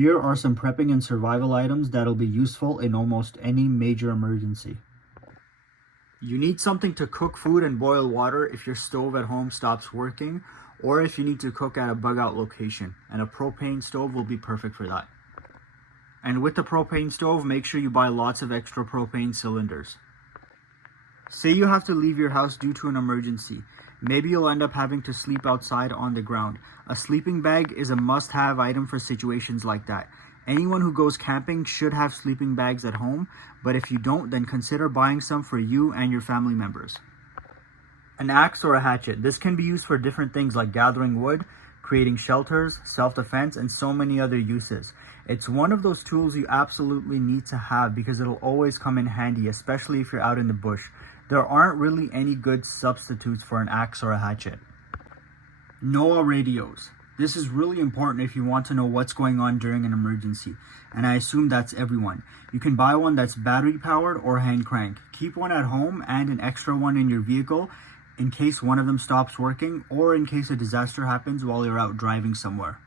Here are some prepping and survival items that'll be useful in almost any major emergency. You need something to cook food and boil water if your stove at home stops working, or if you need to cook at a bug out location, and a propane stove will be perfect for that. And with the propane stove, make sure you buy lots of extra propane cylinders. Say you have to leave your house due to an emergency. Maybe you'll end up having to sleep outside on the ground. A sleeping bag is a must-have item for situations like that. Anyone who goes camping should have sleeping bags at home, but if you don't, then consider buying some for you and your family members. An axe or a hatchet. This can be used for different things like gathering wood, creating shelters, self-defense, and so many other uses. It's one of those tools you absolutely need to have because it'll always come in handy, especially if you're out in the bush. There aren't really any good substitutes for an axe or a hatchet. NOAA radios. This is really important if you want to know what's going on during an emergency, and I assume that's everyone. You can buy one that's battery powered or hand crank. Keep one at home and an extra one in your vehicle in case one of them stops working or in case a disaster happens while you're out driving somewhere.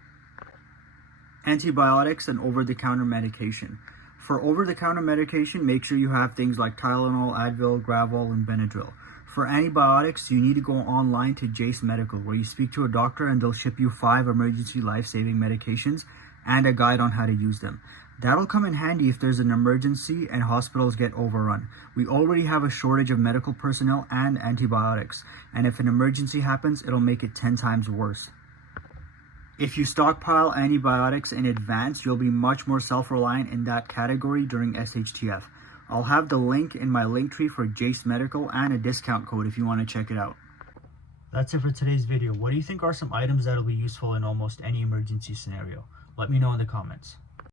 Antibiotics and over-the-counter medication. For over-the-counter medication, make sure you have things like Tylenol, Advil, Gravol, and Benadryl. For antibiotics, you need to go online to Jace Medical, where you speak to a doctor and they'll ship you 5 emergency life-saving medications and a guide on how to use them. That'll come in handy if there's an emergency and hospitals get overrun. We already have a shortage of medical personnel and antibiotics, and if an emergency happens, it'll make it 10 times worse. If you stockpile antibiotics in advance, you'll be much more self-reliant in that category during SHTF. I'll have the link in my link tree for Jace Medical and a discount code if you want to check it out. That's it for today's video. What do you think are some items that'll be useful in almost any emergency scenario? Let me know in the comments.